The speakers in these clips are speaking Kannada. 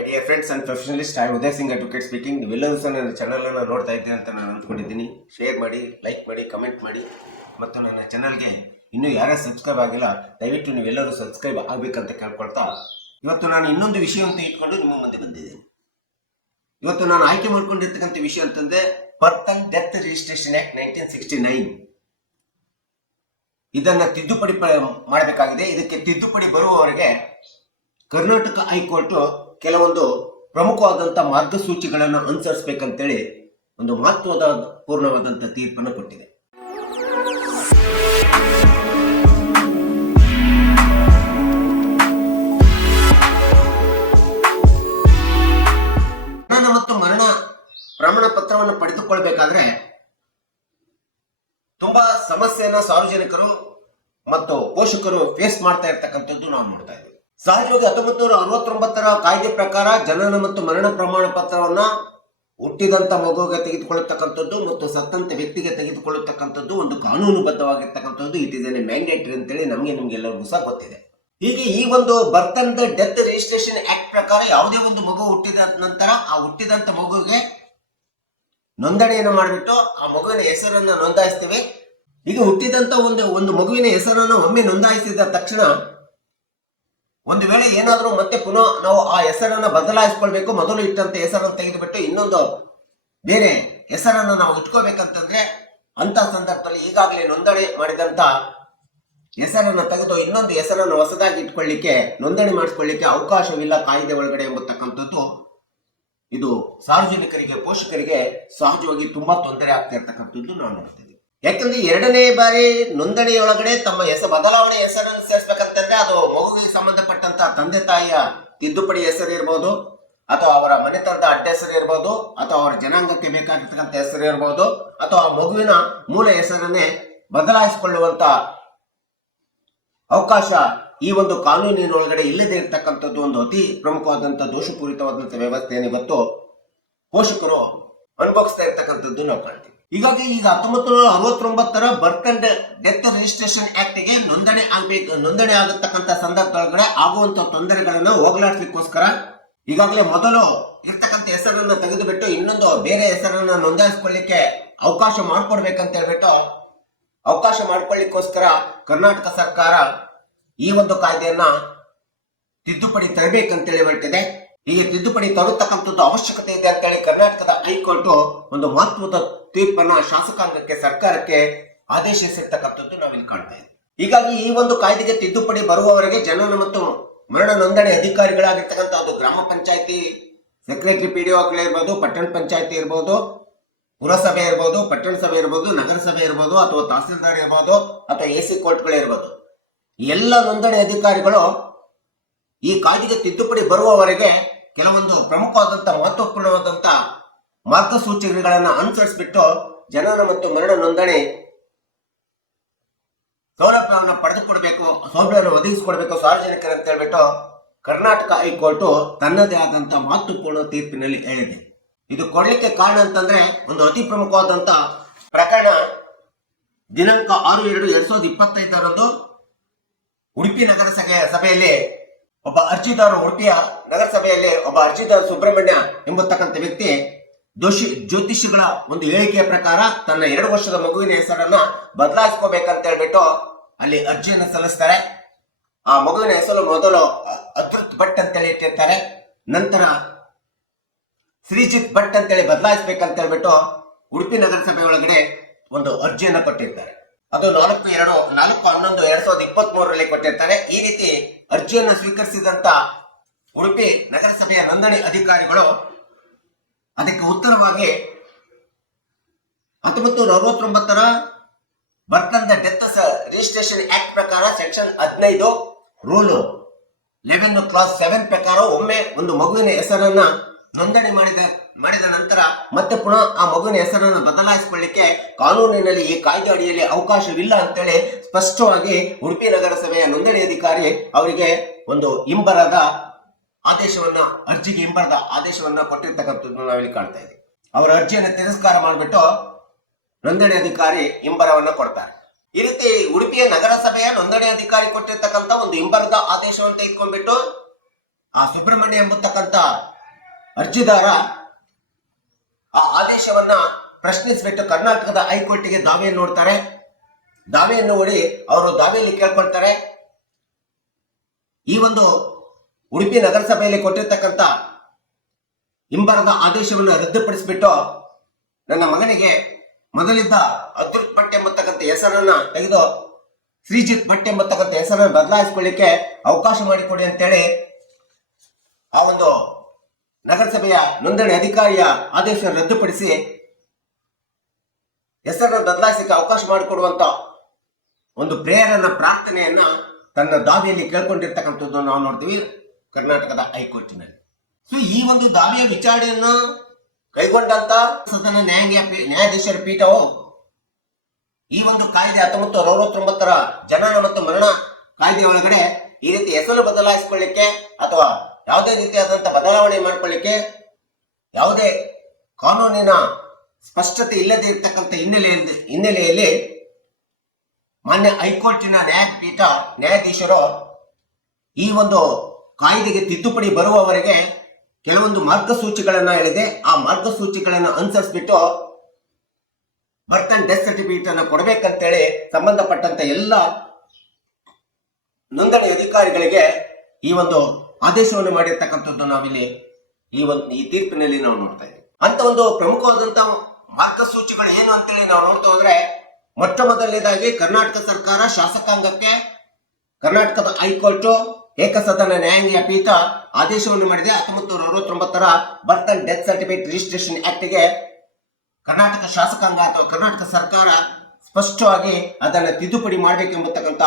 My dear friends and professionalist, I Uday Singh advocate speaking. ನೀವೆಲ್ಲರೂ ಸಹ ನನ್ನ ಚಾನಲನ್ನು ನೋಡ್ತಾ ಇದ್ದೀನಿ ಅಂತ ನಾನು ಅಂದ್ಕೊಂಡಿದ್ದೀನಿ. ಶೇರ್ ಮಾಡಿ, ಲೈಕ್ ಮಾಡಿ, ಕಮೆಂಟ್ ಮಾಡಿ. ಮತ್ತು ನನ್ನ ಚಾನಲ್ಗೆ ಇನ್ನೂ ಯಾರು ಸಬ್ಸ್ಕ್ರೈಬ್ ಆಗಿಲ್ಲ, ದಯವಿಟ್ಟು ನೀವೆಲ್ಲರೂ ಸಬ್ಸ್ಕ್ರೈಬ್ ಆಗಬೇಕಂತ ಕೇಳ್ಕೊಳ್ತಾ, ಇವತ್ತು ನಾನು ಇನ್ನೊಂದು ವಿಷಯವಂತ ಇಟ್ಕೊಂಡು ನಿಮ್ಮ ಮುಂದೆ ಬಂದಿದ್ದೇನೆ. ಇವತ್ತು ನಾನು ಆಯ್ಕೆ ಮಾಡ್ಕೊಂಡಿರ್ತಕ್ಕಂಥ ವಿಷಯ ಅಂತಂದ್ರೆ ಬರ್ತ್ ಅಂಡ್ ಡೆತ್ ರಿಜಿಸ್ಟ್ರೇಷನ್ ಆಕ್ಟ್ 1969. ಇದನ್ನ ತಿದ್ದುಪಡಿ ಮಾಡಬೇಕಾಗಿದೆ. ಇದಕ್ಕೆ ತಿದ್ದುಪಡಿ ಬರುವವರೆಗೆ ಕರ್ನಾಟಕ ಹೈಕೋರ್ಟ್ ಕೆಲವೊಂದು ಪ್ರಮುಖವಾದಂಥ ಮಾರ್ಗಸೂಚಿಗಳನ್ನು ಅನುಸರಿಸಬೇಕಂತೇಳಿ ಒಂದು ಮಹತ್ವದ ಪೂರ್ಣವಾದಂಥ ತೀರ್ಪನ್ನು ಕೊಟ್ಟಿದೆ. ಜನನ ಮತ್ತು ಮರಣ ಪ್ರಮಾಣ ಪತ್ರವನ್ನು ಪಡೆದುಕೊಳ್ಬೇಕಾದ್ರೆ ತುಂಬಾ ಸಮಸ್ಯೆಯನ್ನ ಸಾರ್ವಜನಿಕರು ಮತ್ತು ಪೋಷಕರು ಫೇಸ್ ಮಾಡ್ತಾ ಇರ್ತಕ್ಕಂಥದ್ದು ನಾವು ನೋಡ್ತಾ ಇದ್ದೀವಿ. ಸಹಜವಾಗಿ 1969 ಕಾಯ್ದೆ ಪ್ರಕಾರ ಜನನ ಮತ್ತು ಮರಣ ಪ್ರಮಾಣ ಪತ್ರವನ್ನ ಹುಟ್ಟಿದಂತ ಮಗುವಿಗೆ ತೆಗೆದುಕೊಳ್ಳತಕ್ಕಂಥದ್ದು ಮತ್ತು ಸತ್ತಂತ ವ್ಯಕ್ತಿಗೆ ತೆಗೆದುಕೊಳ್ಳತಕ್ಕಂಥದ್ದು ಒಂದು ಕಾನೂನುಬದ್ಧವಾಗಿರ್ತಕ್ಕಂಥದ್ದು. ಇಟ್ ಇಸ್ ಎನ್ ಮ್ಯಾಂಡೇಟರಿ ಅಂತೇಳಿ ನಮಗೆಲ್ಲರಿಗೂ ಸಹ ಗೊತ್ತಿದೆ. ಹೀಗೆ ಈ ಒಂದು ಬರ್ತ್ ಅಂಡ್ ಡೆತ್ ರಿಜಿಸ್ಟ್ರೇಷನ್ ಆಕ್ಟ್ ಪ್ರಕಾರ ಯಾವುದೇ ಒಂದು ಮಗು ಹುಟ್ಟಿದ ನಂತರ ಆ ಹುಟ್ಟಿದಂತ ಮಗುವಿಗೆ ನೋಂದಣಿಯನ್ನು ಮಾಡಿಬಿಟ್ಟು ಆ ಮಗುವಿನ ಹೆಸರನ್ನು ನೋಂದಾಯಿಸ್ತೀವಿ. ಈಗ ಹುಟ್ಟಿದಂತ ಒಂದು ಮಗುವಿನ ಹೆಸರನ್ನು ಒಮ್ಮೆ ನೋಂದಾಯಿಸಿದ ತಕ್ಷಣ ಒಂದು ವೇಳೆ ಏನಾದರೂ ಮತ್ತೆ ಪುನಃ ನಾವು ಆ ಹೆಸರನ್ನು ಬದಲಾಯಿಸ್ಕೊಳ್ಬೇಕು, ಮೊದಲು ಇಟ್ಟಂತ ಹೆಸರನ್ನು ತೆಗೆದುಬಿಟ್ಟು ಇನ್ನೊಂದು ಬೇರೆ ಹೆಸರನ್ನು ನಾವು ಇಟ್ಕೋಬೇಕಂತಂದ್ರೆ ಅಂತ ಸಂದರ್ಭದಲ್ಲಿ ಈಗಾಗಲೇ ನೋಂದಣಿ ಮಾಡಿದಂತ ಹೆಸರನ್ನು ತೆಗೆದು ಇನ್ನೊಂದು ಹೆಸರನ್ನು ಹೊಸದಾಗಿ ಇಟ್ಕೊಳ್ಳಿಕ್ಕೆ, ನೋಂದಣಿ ಮಾಡಿಸ್ಕೊಳ್ಳಿಕ್ಕೆ ಅವಕಾಶವಿಲ್ಲ ಕಾಯ್ದೆ ಒಳಗಡೆ ಎಂಬತಕ್ಕಂಥದ್ದು ಇದು ಸಾರ್ವಜನಿಕರಿಗೆ, ಪೋಷಕರಿಗೆ ಸಹಜವಾಗಿ ತುಂಬಾ ತೊಂದರೆ ಆಗ್ತಾ ಇರ್ತಕ್ಕಂಥದ್ದು ನಾವು ನೋಡ್ತೀವಿ. ಯಾಕಂದ್ರೆ ಎರಡನೇ ಬಾರಿ ನೋಂದಣಿಯೊಳಗಡೆ ತಮ್ಮ ಬದಲಾವಣೆ ಹೆಸರನ್ನು ಸೇರಿಸಬೇಕಂತಂದ್ರೆ ಅದು ಮಗುವಿಗೆ ಸಂಬಂಧಪಟ್ಟಂತ ತಂದೆ ತಾಯಿಯ ತಿದ್ದುಪಡಿ ಹೆಸರು ಇರ್ಬೋದು, ಅಥವಾ ಅವರ ಮನೆತನದ ಅಡ್ಡ ಹೆಸರು ಇರ್ಬೋದು, ಅಥವಾ ಅವರ ಜನಾಂಗಕ್ಕೆ ಬೇಕಾಗಿರ್ತಕ್ಕಂಥ ಹೆಸರು ಇರ್ಬೋದು, ಅಥವಾ ಮಗುವಿನ ಮೂಲ ಹೆಸರನ್ನೇ ಬದಲಾಯಿಸಿಕೊಳ್ಳುವಂತ ಅವಕಾಶ ಈ ಒಂದು ಕಾನೂನಿನೊಳಗಡೆ ಇಲ್ಲದೆ ಇರತಕ್ಕಂಥದ್ದು ಒಂದು ಅತಿ ಪ್ರಮುಖವಾದಂತಹ ದೋಷಪೂರಿತವಾದಂತಹ ವ್ಯವಸ್ಥೆಯನ್ನು ಇವತ್ತು ಪೋಷಕರು ಅನುಭವಿಸ್ತಾ ಇರ್ತಕ್ಕಂಥದ್ದು ನಾವು ಕಾಣ್ತೀವಿ. ಹೀಗಾಗಿ ಈಗ 1969 birth and death registration act ಗೆ ನೋಂದಣಿ ಆಗತಕ್ಕಂಥ ಸಂದರ್ಭದೊಳಗಡೆ ಆಗುವಂತ ತೊಂದರೆಗಳನ್ನು ಹೋಗಲಾಡಿಸಲಿಕ್ಕೋಸ್ಕರ ಈಗಾಗಲೇ ಮೊದಲು ಇರ್ತಕ್ಕಂಥ ಹೆಸರನ್ನು ತೆಗೆದುಬಿಟ್ಟು ಇನ್ನೊಂದು ಬೇರೆ ಹೆಸರನ್ನು ನೋಂದಾಯಿಸಿಕೊಳ್ಳಿಕ್ಕೆ ಅವಕಾಶ ಮಾಡಿಕೊಡ್ಬೇಕಂತ ಹೇಳ್ಬಿಟ್ಟು ಅವಕಾಶ ಮಾಡಿಕೊಳ್ಳಿಕ್ಕೋಸ್ಕರ ಕರ್ನಾಟಕ ಸರ್ಕಾರ ಈ ಒಂದು ಕಾಯ್ದೆಯನ್ನ ತಿದ್ದುಪಡಿ ತರಬೇಕಂತೇಳಿ ಹೊರಟಿದೆ. ಹೀಗೆ ತಿದ್ದುಪಡಿ ತರತಕ್ಕಂಥದ್ದು ಅವಶ್ಯಕತೆ ಇದೆ ಅಂತೇಳಿ ಕರ್ನಾಟಕದ ಹೈಕೋರ್ಟ್ ಒಂದು ಮಹತ್ವದ ತೀರ್ಪನ್ನ ಶಾಸಕಾಂಗಕ್ಕೆ, ಸರ್ಕಾರಕ್ಕೆ ಆದೇಶಿಸಿರ್ತಕ್ಕಂಥದ್ದು ನಾವಿಲ್ಲಿ ಕಾಣ್ತಾ ಇದ್ದೀವಿ. ಹೀಗಾಗಿ ಈ ಒಂದು ಕಾಯ್ದೆಗೆ ತಿದ್ದುಪಡಿ ಬರುವವರೆಗೆ ಜನನ ಮತ್ತು ಮರಣ ನೋಂದಣಿ ಅಧಿಕಾರಿಗಳಾಗಿರ್ತಕ್ಕಂಥದ್ದು ಗ್ರಾಮ ಪಂಚಾಯತಿ ಸೆಕ್ರೆಟರಿ, PDOಗಳಿರ್ಬೋದು, ಪಟ್ಟಣ ಪಂಚಾಯತಿ ಇರ್ಬೋದು, ಪುರಸಭೆ ಇರ್ಬೋದು, ಪಟ್ಟಣ ಸಭೆ ಇರ್ಬೋದು, ನಗರಸಭೆ ಇರ್ಬೋದು, ಅಥವಾ ತಹಸೀಲ್ದಾರ್ ಇರ್ಬೋದು, ಅಥವಾ AC ಕೋರ್ಟ್ಗಳಿರ್ಬೋದು, ಎಲ್ಲ ನೋಂದಣಿ ಅಧಿಕಾರಿಗಳು ಈ ಕಾಯ್ದೆಗೆ ತಿದ್ದುಪಡಿ ಬರುವವರೆಗೆ ಕೆಲವೊಂದು ಪ್ರಮುಖವಾದಂತ ಮಹತ್ವಪೂರ್ಣವಾದಂತ ಮಾರ್ಗಸೂಚಿಗಳನ್ನು ಅನುಸರಿಸಿಬಿಟ್ಟು ಜನನ ಮತ್ತು ಮರಣ ನೋಂದಣಿ ಸೌಲಭ್ಯವನ್ನು ಪಡೆದುಕೊಡ್ಬೇಕು, ಸೌಲಭ್ಯವನ್ನು ಒದಗಿಸಿಕೊಡ್ಬೇಕು ಸಾರ್ವಜನಿಕರು ಅಂತ ಹೇಳ್ಬಿಟ್ಟು ಕರ್ನಾಟಕ ಹೈಕೋರ್ಟ್ ತನ್ನದೇ ಆದಂತ ಮಹತ್ವಪೂರ್ಣ ತೀರ್ಪಿನಲ್ಲಿ ಹೇಳಿದೆ. ಇದು ಕೊಡ್ಲಿಕ್ಕೆ ಕಾರಣ ಅಂತಂದ್ರೆ ಒಂದು ಅತಿ ಪ್ರಮುಖವಾದಂತ ಪ್ರಕರಣ ದಿನಾಂಕ 6/2/2025 ಉಡುಪಿ ನಗರ ಸಭೆಯಲ್ಲಿ ಒಬ್ಬ ಅರ್ಜಿದಾರ, ಉಡುಪಿಯ ನಗರಸಭೆಯಲ್ಲಿ ಒಬ್ಬ ಅರ್ಜಿದಾರ ಸುಬ್ರಹ್ಮಣ್ಯ ಎಂಬತಕ್ಕಂಥ ವ್ಯಕ್ತಿ ಜ್ಯೋತಿಷಿಗಳ ಒಂದು ಹೇಳಿಕೆಯ ಪ್ರಕಾರ ತನ್ನ 2 ವರ್ಷದ ಮಗುವಿನ ಹೆಸರನ್ನ ಬದಲಾಯಿಸ್ಕೋಬೇಕಂತ ಹೇಳ್ಬಿಟ್ಟು ಅಲ್ಲಿ ಅರ್ಜಿಯನ್ನು ಸಲ್ಲಿಸ್ತಾರೆ. ಆ ಮಗುವಿನ ಹೆಸರು ಮೊದಲು ಅದ್ರುತ್ ಭಟ್ ಅಂತೇಳಿ ಇಟ್ಟಿರ್ತಾರೆ, ನಂತರ ಶ್ರೀಜಿತ್ ಭಟ್ ಅಂತೇಳಿ ಬದಲಾಯಿಸ್ಬೇಕಂತ ಹೇಳ್ಬಿಟ್ಟು ಉಡುಪಿ ನಗರಸಭೆ ಒಳಗಡೆ ಒಂದು ಅರ್ಜಿಯನ್ನು ಕೊಟ್ಟಿರ್ತಾರೆ. ಅದು 4/11/2023 ಕೊಟ್ಟಿರ್ತಾರೆ. ಈ ರೀತಿ ಅರ್ಜಿಯನ್ನು ಸ್ವೀಕರಿಸಿದಂತ ಉಡುಪಿ ನಗರಸಭೆಯ ನೋಂದಣಿ ಅಧಿಕಾರಿಗಳು ಅದಕ್ಕೆ ಉತ್ತರವಾಗಿ 1969 birth and death registration act ಪ್ರಕಾರ ಸೆಕ್ಷನ್ 15 ರೂಲ್ 11 ಕ್ಲಾಸ್ 7 ಪ್ರಕಾರ ಒಮ್ಮೆ ಒಂದು ಮಗುವಿನ ಹೆಸರನ್ನ ನೋಂದಣಿ ಮಾಡಿದ ನಂತರ ಮತ್ತೆ ಪುನಃ ಆ ಮಗುವಿನ ಹೆಸರನ್ನು ಬದಲಾಯಿಸಿಕೊಳ್ಳಿಕ್ಕೆ ಕಾನೂನಿನಲ್ಲಿ, ಈ ಕಾಯ್ದೆ ಅಡಿಯಲ್ಲಿ ಅವಕಾಶವಿಲ್ಲ ಅಂತೇಳಿ ಸ್ಪಷ್ಟವಾಗಿ ಉಡುಪಿ ನಗರಸಭೆಯ ನೋಂದಣಿ ಅಧಿಕಾರಿ ಅವರಿಗೆ ಒಂದು ಹಿಂಬರದ ಆದೇಶವನ್ನ, ಅರ್ಜಿಗೆ ಹಿಂಬರದ ಆದೇಶವನ್ನ ಕೊಟ್ಟಿರ್ತಕ್ಕಂಥದ್ದು ನಾವಿಲ್ಲಿ ಕಾಣ್ತಾ ಇದ್ದೀವಿ. ಅವರ ಅರ್ಜಿಯನ್ನು ತಿರಸ್ಕಾರ ಮಾಡಿಬಿಟ್ಟು ನೋಂದಣಿ ಅಧಿಕಾರಿ ಹಿಂಬರವನ್ನ ಕೊಡ್ತಾರೆ. ಈ ರೀತಿ ಉಡುಪಿಯ ನಗರಸಭೆಯ ನೋಂದಣಿ ಅಧಿಕಾರಿ ಕೊಟ್ಟಿರ್ತಕ್ಕಂಥ ಒಂದು ಹಿಂಬರದ ಆದೇಶವನ್ನು ತೆಗೆದುಕೊಂಡ್ಬಿಟ್ಟು ಆ ಸುಬ್ರಹ್ಮಣ್ಯ ಎಂಬತಕ್ಕಂಥ ಅರ್ಜಿದಾರ ಆ ಆದೇಶವನ್ನ ಪ್ರಶ್ನಿಸಿಬಿಟ್ಟು ಕರ್ನಾಟಕದ ಹೈಕೋರ್ಟ್ಗೆ ದಾವೆಯನ್ನು ನೋಡ್ತಾರೆ. ದಾವೆಯನ್ನು ಹೂಡಿ ಅವರು ದಾವೆಯಲ್ಲಿ ಕೇಳ್ಕೊಳ್ತಾರೆ, ಈ ಒಂದು ಉಡುಪಿ ನಗರಸಭೆಯಲ್ಲಿ ಕೊಟ್ಟಿರ್ತಕ್ಕಂಥ ಹಿಂಬರದ ಆದೇಶವನ್ನು ರದ್ದುಪಡಿಸಿಬಿಟ್ಟು ನನ್ನ ಮಗನಿಗೆ ಮೊದಲಿದ್ದ ಅದ್ರುತ್ ಭಟ್ ಎಂಬತಕ್ಕಂಥ ಹೆಸರನ್ನ ತೆಗೆದು ಶ್ರೀಜಿತ್ ಭಟ್ ಎಂಬತಕ್ಕಂಥ ಹೆಸರನ್ನು ಬದಲಾಯಿಸಿಕೊಳ್ಳಿಕ್ಕೆ ಅವಕಾಶ ಮಾಡಿಕೊಡಿ ಅಂತೇಳಿ ಆ ಒಂದು ನಗರಸಭೆಯ ನೋಂದಣಿ ಅಧಿಕಾರಿಯ ಆದೇಶ ರದ್ದುಪಡಿಸಿ ಹೆಸರನ್ನು ಬದಲಾಯಿಸಲಿಕ್ಕೆ ಅವಕಾಶ ಮಾಡಿಕೊಡುವಂತ ಒಂದು ಪ್ರೇಯರನ್ನ ಪ್ರಾರ್ಥನೆಯನ್ನ ತನ್ನ ದಾವಿಯಲ್ಲಿ ಕೇಳ್ಕೊಂಡಿರ್ತಕ್ಕಂಥದ್ದು ನಾವು ನೋಡ್ತೀವಿ ಕರ್ನಾಟಕದ ಹೈಕೋರ್ಟಿನಲ್ಲಿ. ಸೊ ಈ ಒಂದು ದಾವಿಯ ವಿಚಾರಣೆಯನ್ನು ಕೈಗೊಂಡಂತ ಸದನ ನ್ಯಾಯಾಧೀಶರ ಪೀಠವು ಈ ಒಂದು ಕಾಯ್ದೆ 1969 ಜನನ ಮತ್ತು ಮರಣ ಕಾಯ್ದೆ ಒಳಗಡೆ ಈ ರೀತಿ ಹೆಸರು ಬದಲಾಯಿಸಿಕೊಳ್ಳಿಕ್ಕೆ ಅಥವಾ ಯಾವುದೇ ರೀತಿಯಾದಂತಹ ಬದಲಾವಣೆ ಮಾಡಿಕೊಳ್ಳಿಕ್ಕೆ ಯಾವುದೇ ಕಾನೂನಿನ ಸ್ಪಷ್ಟತೆ ಇಲ್ಲದೆ ಇರತಕ್ಕಂಥ ಹಿನ್ನೆಲೆಯಲ್ಲಿ ಮಾನ್ಯ ಹೈಕೋರ್ಟಿನ ನ್ಯಾಯಾಧೀಶರು ಈ ಒಂದು ಕಾಯ್ದೆಗೆ ತಿದ್ದುಪಡಿ ಬರುವವರೆಗೆ ಕೆಲವೊಂದು ಮಾರ್ಗಸೂಚಿಗಳನ್ನ ಹೇಳಿದೆ. ಆ ಮಾರ್ಗಸೂಚಿಗಳನ್ನು ಅನುಸರಿಸ್ಬಿಟ್ಟು ಬರ್ತ್ ಅಂಡ್ ಡೆತ್ ಸರ್ಟಿಫಿಕೇಟ್ ಅನ್ನು ಕೊಡಬೇಕಂತೇಳಿ ಸಂಬಂಧಪಟ್ಟಂತ ಎಲ್ಲ ನೋಂದಣಿ ಅಧಿಕಾರಿಗಳಿಗೆ ಈ ಒಂದು ಆದೇಶವನ್ನು ಮಾಡಿರ್ತಕ್ಕಂಥದ್ದು ನಾವಿಲ್ಲಿ ಈ ತೀರ್ಪಿನಲ್ಲಿ ನಾವು ನೋಡ್ತಾ ಇದ್ದೀವಿ. ಅಂತ ಒಂದು ಪ್ರಮುಖವಾದಂತ ಮಾರ್ಗಸೂಚಿಗಳು ಏನು ಅಂತೇಳಿ ನಾವು ನೋಡ್ತಾ ಹೋದ್ರೆ, ಮೊಟ್ಟ ಮೊದಲನೇದಾಗಿ ಕರ್ನಾಟಕ ಸರ್ಕಾರ ಶಾಸಕಾಂಗಕ್ಕೆ ಕರ್ನಾಟಕದ ಹೈಕೋರ್ಟ್ ಏಕಸದನ ನ್ಯಾಯಾಂಗೀಯ ಪೀಠ ಆದೇಶವನ್ನು ಮಾಡಿದೆ. 1969 birth and death certificate registration ಆಕ್ಟ್ಗೆ ಕರ್ನಾಟಕ ಶಾಸಕಾಂಗ ಅಥವಾ ಕರ್ನಾಟಕ ಸರ್ಕಾರ ಸ್ಪಷ್ಟವಾಗಿ ಅದನ್ನ ತಿದ್ದುಪಡಿ ಮಾಡಬೇಕೆಂಬತಕ್ಕಂತ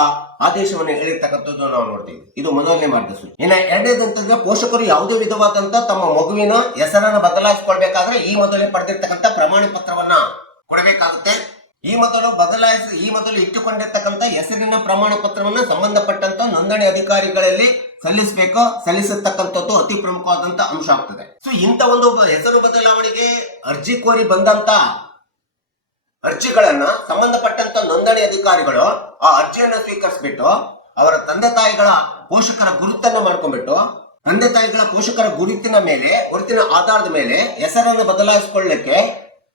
ಆದೇಶವನ್ನು ಹೇಳಿರ್ತಕ್ಕಂಥದ್ದು ನಾವು ನೋಡ್ತೀವಿ. ಇದು ಮೊದಲನೇ ಮಾರ್ಗಸೂಚಿ. ಇನ್ನು ಎರಡನೇದಂತಂದ್ರೆ, ಪೋಷಕರು ಯಾವುದೇ ವಿಧವಾದಂತ ತಮ್ಮ ಮಗುವಿನ ಹೆಸರನ್ನು ಬದಲಾಯಿಸಿಕೊಳ್ಬೇಕಾದ್ರೆ ಈ ಮೊದಲೇ ಪಡೆದಿರ್ತಕ್ಕಂಥ ಪ್ರಮಾಣ ಪತ್ರವನ್ನ ಕೊಡಬೇಕಾಗುತ್ತೆ. ಈ ಮೊದಲು ಇಟ್ಟುಕೊಂಡಿರ್ತಕ್ಕಂಥ ಹೆಸರಿನ ಪ್ರಮಾಣ ಪತ್ರವನ್ನ ಸಂಬಂಧಪಟ್ಟಂತ ನೋಂದಣಿ ಅಧಿಕಾರಿಗಳಲ್ಲಿ ಸಲ್ಲಿಸತಕ್ಕಂಥದ್ದು ಅತಿ ಪ್ರಮುಖವಾದಂತ ಅಂಶ ಆಗ್ತದೆ. ಸೊ ಇಂಥ ಒಂದು ಹೆಸರು ಬದಲಾವಣೆಗೆ ಅರ್ಜಿ ಕೋರಿ ಬಂದಂತ ಅರ್ಜಿಗಳನ್ನ ಸಂಬಂಧಪಟ್ಟಂತ ನೋಂದಣಿ ಅಧಿಕಾರಿಗಳು ಆ ಅರ್ಜಿಯನ್ನು ಸ್ವೀಕರಿಸ್ಬಿಟ್ಟು ಅವರ ತಂದೆ ತಾಯಿಗಳ ಪೋಷಕರ ಗುರುತನ್ನ ಮಾಡ್ಕೊಂಡ್ಬಿಟ್ಟು ತಂದೆ ತಾಯಿಗಳ ಪೋಷಕರ ಗುರುತಿನ ಆಧಾರದ ಮೇಲೆ ಹೆಸರನ್ನು ಬದಲಾಯಿಸಿಕೊಳ್ಳಲಿಕ್ಕೆ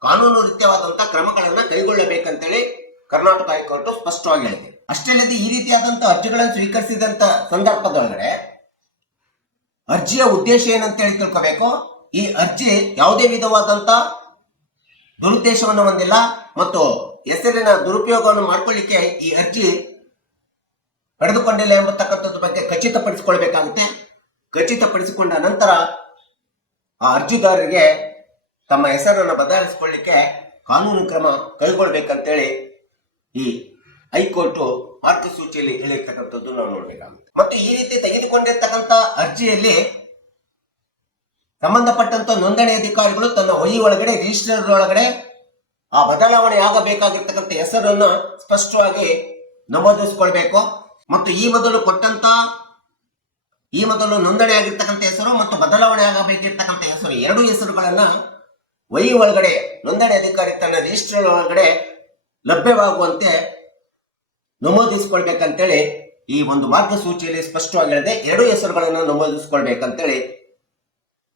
ಕಾನೂನು ರೀತ್ಯವಾದಂತಹ ಕ್ರಮಗಳನ್ನ ಕೈಗೊಳ್ಳಬೇಕಂತೇಳಿ ಕರ್ನಾಟಕ ಹೈಕೋರ್ಟ್ ಸ್ಪಷ್ಟವಾಗಿ ಹೇಳಿದೆ. ಅಷ್ಟೇ ಅಲ್ಲದೆ ಈ ರೀತಿಯಾದಂತ ಅರ್ಜಿಗಳನ್ನು ಸ್ವೀಕರಿಸಿದಂತ ಸಂದರ್ಭದೊಳಗಡೆ ಅರ್ಜಿಯ ಉದ್ದೇಶ ಏನಂತೇಳಿ ತಿಳ್ಕೋಬೇಕು. ಈ ಅರ್ಜಿ ಯಾವುದೇ ವಿಧವಾದಂತ ದುರುದ್ದೇಶವನ್ನು ಹೊಂದಿಲ್ಲ ಮತ್ತು ಹೆಸರಿನ ದುರುಪಯೋಗವನ್ನು ಮಾಡ್ಕೊಳ್ಳಿಕ್ಕೆ ಈ ಅರ್ಜಿ ಪಡೆದುಕೊಂಡಿಲ್ಲ ಎಂಬತಕ್ಕಂಥದ್ರ ಬಗ್ಗೆ ಖಚಿತಪಡಿಸಿಕೊಳ್ಬೇಕಾಗುತ್ತೆ. ಖಚಿತಪಡಿಸಿಕೊಂಡ ನಂತರ ಆ ಅರ್ಜಿದಾರರಿಗೆ ತಮ್ಮ ಹೆಸರನ್ನು ಬದಲಾಯಿಸಿಕೊಳ್ಳಿಕ್ಕೆ ಕಾನೂನು ಕ್ರಮ ಕೈಗೊಳ್ಬೇಕಂತೇಳಿ ಈ ಹೈಕೋರ್ಟ್ ಮಾರ್ಗಸೂಚಿಯಲ್ಲಿ ಹೇಳಿರ್ತಕ್ಕಂಥದ್ದು ನಾವು ನೋಡ್ಬೇಕಾಗುತ್ತೆ. ಮತ್ತು ಈ ರೀತಿ ತೆಗೆದುಕೊಂಡಿರ್ತಕ್ಕಂಥ ಅರ್ಜಿಯಲ್ಲಿ ಸಂಬಂಧಪಟ್ಟಂತ ನೋಂದಣಿ ಅಧಿಕಾರಿಗಳು ತನ್ನ ವಹಿ ಒಳಗಡೆ ರಿಜಿಸ್ಟರ್ ಒಳಗಡೆ ಆ ಬದಲಾವಣೆ ಆಗಬೇಕಾಗಿರ್ತಕ್ಕಂಥ ಹೆಸರನ್ನ ಸ್ಪಷ್ಟವಾಗಿ ನಮೂದಿಸಿಕೊಳ್ಬೇಕು. ಮತ್ತು ಈ ಮೊದಲು ನೋಂದಣಿ ಆಗಿರ್ತಕ್ಕಂಥ ಹೆಸರು ಮತ್ತು ಬದಲಾವಣೆ ಆಗಬೇಕಿರ್ತಕ್ಕಂಥ ಹೆಸರು, ಎರಡು ಹೆಸರುಗಳನ್ನ ವಹಿ ಒಳಗಡೆ ನೋಂದಣಿ ಅಧಿಕಾರಿ ತನ್ನ ರಿಜಿಸ್ಟರ್ ಒಳಗಡೆ ಲಭ್ಯವಾಗುವಂತೆ ನಮೂದಿಸಿಕೊಳ್ಬೇಕಂತೇಳಿ ಈ ಒಂದು ಮಾರ್ಗಸೂಚಿಯಲ್ಲಿ ಸ್ಪಷ್ಟವಾಗಿ ಹೇಳಿದೆ. ಎರಡು ಹೆಸರುಗಳನ್ನು ನಮೂದಿಸಿಕೊಳ್ಬೇಕಂತೇಳಿ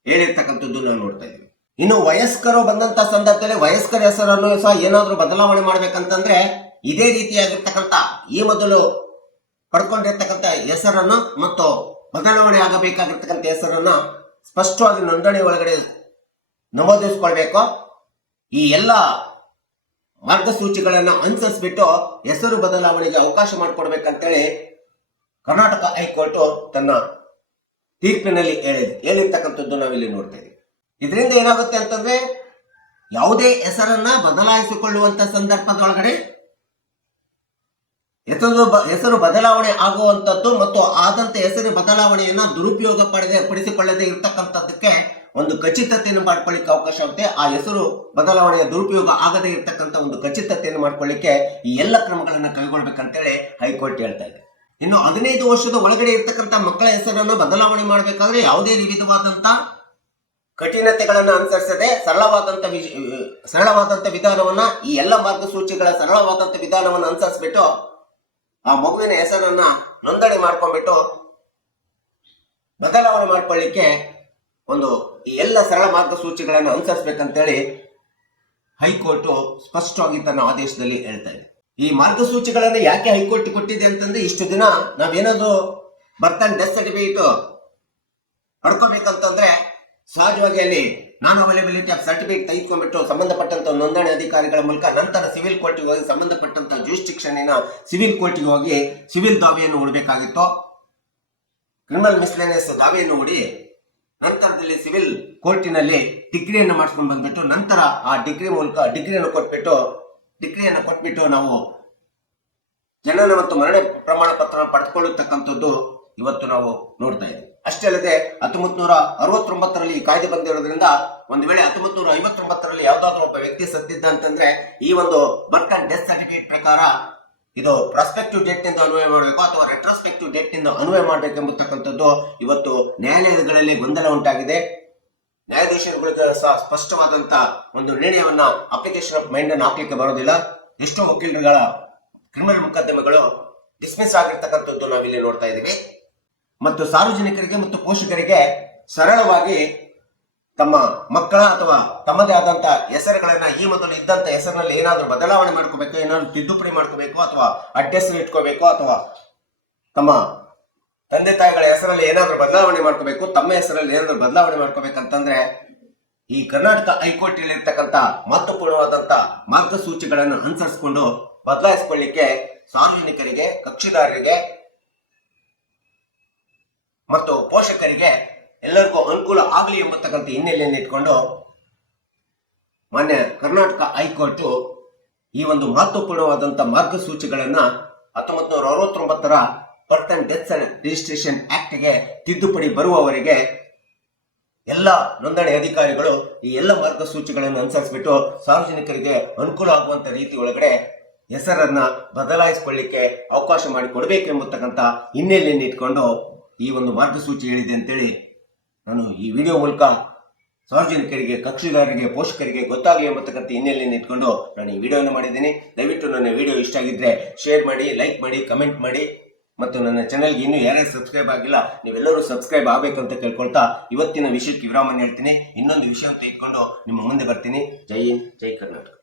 ಹೇಳಿರ್ತಕ್ಕಂಥದ್ದು ನಾವು ನೋಡ್ತಾ ಇದ್ದೀವಿ. ಇನ್ನು ವಯಸ್ಕರು ಬಂದಂತ ಸಂದರ್ಭದಲ್ಲಿ ವಯಸ್ಕರ ಹೆಸರನ್ನು ಸಹ ಏನಾದ್ರೂ ಬದಲಾವಣೆ ಮಾಡ್ಬೇಕಂತಂದ್ರೆ ಇದೇ ರೀತಿಯಾಗಿರ್ತಕ್ಕಂಥ ಈ ಮೊದಲು ಪಡ್ಕೊಂಡಿರ್ತಕ್ಕಂಥ ಹೆಸರನ್ನು ಮತ್ತು ಬದಲಾವಣೆ ಆಗಬೇಕಾಗಿರ್ತಕ್ಕಂಥ ಹೆಸರನ್ನ ಸ್ಪಷ್ಟವಾಗಿ ನೋಂದಣಿ ಒಳಗಡೆ ನಮೂದಿಸಿಕೊಳ್ಬೇಕು. ಈ ಎಲ್ಲ ಮಾರ್ಗಸೂಚಿಗಳನ್ನು ಅನುಸರಿಸಿಬಿಟ್ಟು ಹೆಸರು ಬದಲಾವಣೆಗೆ ಅವಕಾಶ ಮಾಡಿಕೊಡ್ಬೇಕಂತೇಳಿ ಕರ್ನಾಟಕ ಹೈಕೋರ್ಟ್ ತನ್ನ ತೀರ್ಪಿನಲ್ಲಿ ಹೇಳಿರ್ತಕ್ಕಂಥದ್ದು ನಾವಿಲ್ಲಿ ನೋಡ್ತಾ ಇದ್ದೀವಿ. ಇದರಿಂದ ಏನಾಗುತ್ತೆ ಅಂತಂದ್ರೆ, ಯಾವುದೇ ಹೆಸರನ್ನ ಬದಲಾಯಿಸಿಕೊಳ್ಳುವಂತ ಸಂದರ್ಭದೊಳಗಡೆ ಹೆಸರು ಬದಲಾವಣೆ ಆಗುವಂತದ್ದು ಮತ್ತು ಆದಂತ ಹೆಸರು ಬದಲಾವಣೆಯನ್ನ ದುರುಪಯೋಗ ಪಡಿಸಿಕೊಳ್ಳದೆ ಇರ್ತಕ್ಕಂಥದ್ದಕ್ಕೆ ಒಂದು ಖಚಿತತೆಯನ್ನು ಮಾಡ್ಕೊಳ್ಳಿಕ್ಕೆ ಅವಕಾಶ ಆಗುತ್ತೆ. ಆ ಹೆಸರು ಬದಲಾವಣೆಯ ದುರುಪಯೋಗ ಆಗದೆ ಇರ್ತಕ್ಕಂಥ ಒಂದು ಖಚಿತತೆಯನ್ನು ಮಾಡ್ಕೊಳ್ಳಿಕ್ಕೆ ಈ ಎಲ್ಲ ಕ್ರಮಗಳನ್ನ ಕೈಗೊಳ್ಬೇಕಂತೇಳಿ ಹೈಕೋರ್ಟ್ ಹೇಳ್ತಾ ಇದೆ. ಇನ್ನು 15 ವರ್ಷದ ಒಳಗಡೆ ಇರ್ತಕ್ಕಂಥ ಮಕ್ಕಳ ಹೆಸರನ್ನು ಬದಲಾವಣೆ ಮಾಡಬೇಕಾದ್ರೆ ಯಾವುದೇ ವಿಧವಾದಂತ ಕಠಿಣತೆಗಳನ್ನು ಅನುಸರಿಸದೆ ಸರಳವಾದಂತ ವಿಧಾನವನ್ನ ಈ ಎಲ್ಲ ಮಾರ್ಗಸೂಚಿಗಳ ಸರಳವಾದಂತ ವಿಧಾನವನ್ನು ಅನುಸರಿಸ್ಬಿಟ್ಟು ಆ ಮಗುವಿನ ಹೆಸರನ್ನ ನೋಂದಣಿ ಮಾಡ್ಕೊಂಡ್ಬಿಟ್ಟು ಬದಲಾವಣೆ ಮಾಡಿಕೊಳ್ಳಿಕ್ಕೆ ಒಂದು ಈ ಎಲ್ಲ ಸರಳ ಮಾರ್ಗಸೂಚಿಗಳನ್ನು ಅನುಸರಿಸಬೇಕಂತೇಳಿ ಹೈಕೋರ್ಟ್ ಸ್ಪಷ್ಟವಾಗಿ ತನ್ನ ಆದೇಶದಲ್ಲಿ ಹೇಳ್ತಾ ಇದೆ. ಈ ಮಾರ್ಗಸೂಚಿಗಳನ್ನು ಯಾಕೆ ಹೈಕೋರ್ಟ್ ಕೊಟ್ಟಿದೆ ಅಂತಂದ್ರೆ, ಇಷ್ಟು ದಿನ ನಾವೇನಾದ್ರು ಬರ್ತ್ ಅಂಡ್ ಡೆತ್ ಸರ್ಟಿಫಿಕೇಟ್ ಪಡ್ಕೋಬೇಕಂತಂದ್ರೆ ಸಹಜವಾಗಿ ಅಲ್ಲಿ ನಾನ್ ಅವೈಲೇಬಿಲಿಟಿ ಆಫ್ ಸರ್ಟಿಫಿಕೇಟ್ ತೆಗೆದುಕೊಂಡ್ಬಿಟ್ಟು ಸಂಬಂಧಪಟ್ಟಂತ ನೋಂದಣಿ ಅಧಿಕಾರಿಗಳ ಮೂಲಕ ನಂತರ ಸಿವಿಲ್ ಕೋರ್ಟ್ಗೆ ಹೋಗಿ ಸಂಬಂಧಪಟ್ಟಂತ ಜೂರಿಸ್ಡಿಕ್ಷನ್ನಿನ ಸಿವಿಲ್ ಕೋರ್ಟ್ಗೆ ಹೋಗಿ ಸಿವಿಲ್ ದಾವೆಯನ್ನು ಹೂಡಬೇಕಾಗಿತ್ತು. ಕ್ರಿಮಿನಲ್ ಮಿಸ್ಲೇನಿಯಸ್ ದಾವೆಯನ್ನು ಹೂಡಿ ನಂತರದಲ್ಲಿ ಸಿವಿಲ್ ಕೋರ್ಟಿನಲ್ಲಿ ಡಿಗ್ರಿಯನ್ನು ಮಾಡಿಸ್ಕೊಂಡು ಬಂದ್ಬಿಟ್ಟು ನಂತರ ಆ ಡಿಗ್ರಿ ಮೂಲಕ ಡಿಗ್ರಿಯನ್ನು ಕೊಟ್ಬಿಟ್ಟು ನಾವು ಜನನ ಮತ್ತು ಮರಣ ಪ್ರಮಾಣ ಪತ್ರ ಪಡೆದುಕೊಳ್ಳತಕ್ಕಂಥದ್ದು ಇವತ್ತು ನಾವು ನೋಡ್ತಾ ಇದ್ದೀವಿ. ಅಷ್ಟೇ ಅಲ್ಲದೆ 1969ರಲ್ಲಿ ಈ ಕಾಯ್ದೆ ಬಂದಿರೋದ್ರಿಂದ ಒಂದು ವೇಳೆ 1959ರಲ್ಲಿ ಯಾವ್ದಾದ್ರು ಒಬ್ಬ ವ್ಯಕ್ತಿ ಸತ್ತಿದ್ದ ಅಂತಂದ್ರೆ ಈ ಒಂದು ಬರ್ತ್ ಅಂಡ್ ಡೆತ್ ಸರ್ಟಿಫಿಕೇಟ್ ಪ್ರಕಾರ ಇದು ಪ್ರಾಸ್ಪೆಕ್ಟಿವ್ ಡೇಟ್ ನಿಂದ ಅನ್ವಯ ಮಾಡಬೇಕು ಅಥವಾ ರೆಟ್ರೋಸ್ಪೆಕ್ಟಿವ್ ಡೇಟ್ ನಿಂದ ಅನ್ವಯ ಮಾಡಬೇಕೆಂಬತಕ್ಕಂಥದ್ದು ಇವತ್ತು ನ್ಯಾಯಾಲಯಗಳಲ್ಲಿ ಗೊಂದಲ ಉಂಟಾಗಿದೆ. ನ್ಯಾಯಾಧೀಶರುಗಳಿಗೆ ಸಹ ಸ್ಪಷ್ಟವಾದಂತ ಒಂದು ನಿರ್ಣಯವನ್ನ ಅಪ್ಲಿಕೇಶನ್ ಆಫ್ ಮೈಂಡ್ ಅನ್ನು ಹಾಕ್ಲಿಕ್ಕೆ ಬರೋದಿಲ್ಲ. ಎಷ್ಟೋ ವಕೀಲರುಗಳ ಕ್ರಿಮಿನಲ್ ಮೊಕದ್ದಮೆಗಳು ಡಿಸ್ಮಿಸ್ ಆಗಿರ್ತಕ್ಕಂಥದ್ದು ನಾವಿಲ್ಲಿ ನೋಡ್ತಾ ಇದ್ದೀವಿ. ಮತ್ತು ಸಾರ್ವಜನಿಕರಿಗೆ ಮತ್ತು ಪೋಷಕರಿಗೆ ಸರಳವಾಗಿ ತಮ್ಮ ಮಕ್ಕಳ ಅಥವಾ ತಮ್ಮದೇ ಆದಂತ ಹೆಸರುಗಳನ್ನ ಈ ಮೊದಲು ಇದ್ದಂತ ಹೆಸರಿನಲ್ಲಿ ಏನಾದ್ರೂ ಬದಲಾವಣೆ ಮಾಡ್ಕೋಬೇಕು, ಏನಾದ್ರು ತಿದ್ದುಪಡಿ ಮಾಡ್ಕೋಬೇಕು ಅಥವಾ ಅಡ್ರೆಸ್ ಇಟ್ಕೋಬೇಕು ಅಥವಾ ತಮ್ಮ ತಂದೆ ತಾಯಿಗಳ ಹೆಸರಲ್ಲಿ ಏನಾದ್ರೂ ಬದಲಾವಣೆ ಮಾಡ್ಕೋಬೇಕು, ತಮ್ಮ ಹೆಸರಲ್ಲಿ ಏನಾದ್ರೂ ಬದಲಾವಣೆ ಮಾಡ್ಕೋಬೇಕಂತಂದ್ರೆ ಈ ಕರ್ನಾಟಕ ಹೈಕೋರ್ಟ್ ಇರ್ತಕ್ಕಂಥ ಮಹತ್ವಪೂರ್ಣವಾದಂತ ಮಾರ್ಗಸೂಚಿಗಳನ್ನು ಅನುಸರಿಸಿಕೊಂಡು ಬದಲಾಯಿಸಿಕೊಳ್ಳಿಕ್ಕೆ ಸಾರ್ವಜನಿಕರಿಗೆ, ಕಕ್ಷಿದಾರರಿಗೆ ಮತ್ತು ಪೋಷಕರಿಗೆ ಎಲ್ಲರಿಗೂ ಅನುಕೂಲ ಆಗಲಿ ಎಂಬತಕ್ಕಂಥ ಹಿನ್ನೆಲೆಯನ್ನು ಇಟ್ಕೊಂಡು ಮಾನ್ಯ ಕರ್ನಾಟಕ ಹೈಕೋರ್ಟ್ ಈ ಒಂದು ಮಹತ್ವಪೂರ್ಣವಾದಂತ ಮಾರ್ಗಸೂಚಿಗಳನ್ನ 1969ರ ಬರ್ತ್ ಅಂಡ್ ಡೆತ್ ರಿಜಿಸ್ಟ್ರೇಷನ್ ಆಕ್ಟ್ಗೆ ತಿದ್ದುಪಡಿ ಬರುವವರೆಗೆ ಎಲ್ಲ ನೋಂದಣಿ ಅಧಿಕಾರಿಗಳು ಈ ಎಲ್ಲ ಮಾರ್ಗಸೂಚಿಗಳನ್ನು ಅನುಸರಿಸಿಬಿಟ್ಟು ಸಾರ್ವಜನಿಕರಿಗೆ ಅನುಕೂಲ ಆಗುವಂತ ರೀತಿ ಒಳಗಡೆ ಹೆಸರನ್ನ ಬದಲಾಯಿಸಿಕೊಳ್ಳಿಕ್ಕೆ ಅವಕಾಶ ಮಾಡಿಕೊಡ್ಬೇಕೆಂಬತಕ್ಕಂಥ ಹಿನ್ನೆಲೆಯನ್ನು ಇಟ್ಕೊಂಡು ಈ ಒಂದು ಮಾರ್ಗಸೂಚಿ ಹೇಳಿದೆ ಅಂತೇಳಿ ನಾನು ಈ ವಿಡಿಯೋ ಮೂಲಕ ಸಾರ್ವಜನಿಕರಿಗೆ, ಕಕ್ಷಿದಾರರಿಗೆ, ಪೋಷಕರಿಗೆ ಗೊತ್ತಾಗಲಿ ಎಂಬತಕ್ಕಂಥ ಹಿನ್ನೆಲೆಯನ್ನು ಇಟ್ಕೊಂಡು ನಾನು ಈ ವಿಡಿಯೋವನ್ನು ಮಾಡಿದ್ದೀನಿ. ದಯವಿಟ್ಟು ನನ್ನ ವಿಡಿಯೋ ಇಷ್ಟ ಆಗಿದ್ರೆ ಶೇರ್ ಮಾಡಿ, ಲೈಕ್ ಮಾಡಿ, ಕಮೆಂಟ್ ಮಾಡಿ ಮತ್ತು ನನ್ನ ಚಾನಲ್ಗೆ ಇನ್ನೂ ಯಾರ್ಯಾರು ಸಬ್ಸ್ಕ್ರೈಬ್ ಆಗಿಲ್ಲ ನೀವೆಲ್ಲರೂ ಸಬ್ಸ್ಕ್ರೈಬ್ ಆಗಬೇಕಂತ ಕೇಳ್ಕೊಳ್ತಾ ಇವತ್ತಿನ ವಿಷಯಕ್ಕೆ ವಿರಾಮವನ್ನು ಹೇಳ್ತೀನಿ. ಇನ್ನೊಂದು ವಿಷಯ ತೆಗೆದುಕೊಂಡು ನಿಮ್ಮ ಮುಂದೆ ಬರ್ತೀನಿ. ಜೈ ಹಿಂದ್, ಜೈ ಕರ್ನಾಟಕ.